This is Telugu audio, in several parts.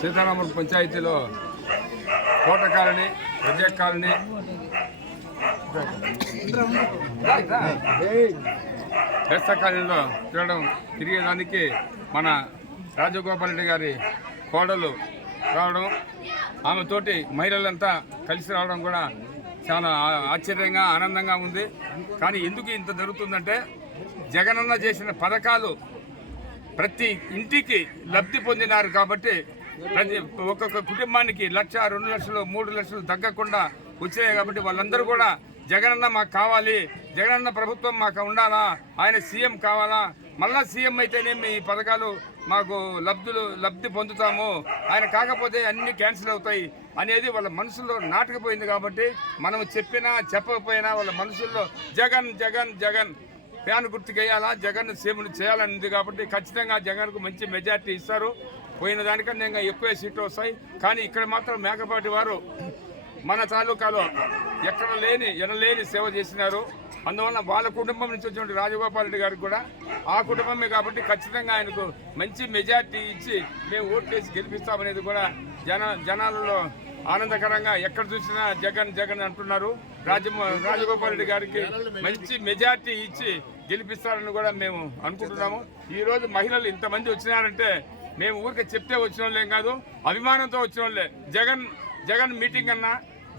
సీతారామపురం పంచాయతీలో కోట కాలనీ ప్రజా కాలనీ. బెస్త కాలనీలో తిరగడం తిరిగేదానికి మన రాజగోపాల్ రెడ్డి గారి కోడలు రావడం ఆమెతోటి మహిళలంతా కలిసి రావడం కూడా చాలా ఆశ్చర్యంగా ఆనందంగా ఉంది. కానీ ఎందుకు ఇంత జరుగుతుందంటే జగనన్న చేసిన పథకాలు ప్రతి ఇంటికి లబ్ధి పొందినారు కాబట్టి ప్రతి ఒక్కొక్క కుటుంబానికి లక్ష రెండు లక్షలు మూడు లక్షలు తగ్గకుండా వచ్చినాయి కాబట్టి వాళ్ళందరూ కూడా జగనన్న మాకు కావాలి జగనన్న ప్రభుత్వం మాకు ఉండాలా ఆయన సీఎం కావాలా? మళ్ళా సీఎం అయితేనేమి ఈ పథకాలు మాకు లబ్ధులు లబ్ధి పొందుతాము. ఆయన కాకపోతే అన్ని క్యాన్సిల్ అవుతాయి అనేది వాళ్ళ మనసులో నాటకపోయింది కాబట్టి మనం చెప్పినా చెప్పకపోయినా వాళ్ళ మనసుల్లో జగన్ జగన్ జగన్ ఫ్యాన్ గుర్తుకేయాలా జగన్ సీఎంను చేయాలని ఉంది కాబట్టి ఖచ్చితంగా జగన్కు మంచి మెజార్టీ ఇస్తారు. పోయిన దానికన్నా ఇంకా ఎక్కువ సీట్లు వస్తాయి. కానీ ఇక్కడ మాత్రం మేకపాటి వారు మన తాలూకాలో ఎక్కడ లేని ఎనలేని సేవ చేసినారు. అందువల్ల వాళ్ళ కుటుంబం నుంచి వచ్చినటువంటి రాజగోపాల్ రెడ్డి గారికి కూడా ఆ కుటుంబమే కాబట్టి ఖచ్చితంగా ఆయనకు మంచి మెజార్టీ ఇచ్చి మేము ఓట్లేసి గెలిపిస్తామనేది కూడా జన జనాలలో ఆనందకరంగా ఎక్కడ చూసినా జగన్ జగన్ అంటున్నారు. రాజ రాజగోపాల్ రెడ్డి గారికి మంచి మెజార్టీ ఇచ్చి గెలిపిస్తారని కూడా మేము అనుకుంటున్నాము. ఈరోజు మహిళలు ఇంతమంది వచ్చినారంటే మేము ఊరికే చెప్తే వచ్చిన వాళ్ళేం కాదు అభిమానంతో వచ్చిన వాళ్ళే. జగన్ జగన్ మీటింగ్ అన్నా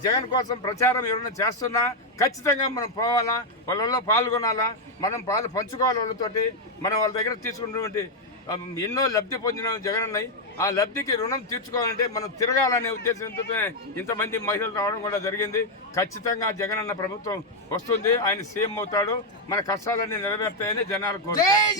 జగన్ కోసం ప్రచారం ఎవరైనా చేస్తున్నా ఖచ్చితంగా మనం పోవాలా వాళ్ళలో పాల్గొనాలా మనం పాలు పంచుకోవాలి వాళ్ళతోటి మనం వాళ్ళ దగ్గర తీసుకున్నటువంటి ఎన్నో లబ్ధి పొందిన జగన్ అన్నాయి ఆ లబ్ధికి రుణం తీర్చుకోవాలంటే మనం తిరగాలనే ఉద్దేశంతో ఇంతమంది మహిళలు రావడం కూడా జరిగింది. ఖచ్చితంగా జగన్ అన్న ప్రభుత్వం వస్తుంది. ఆయన సీఎం అవుతాడు. మన కష్టాలన్నీ నెరవేరుతాయని జనాలు కోరుతారు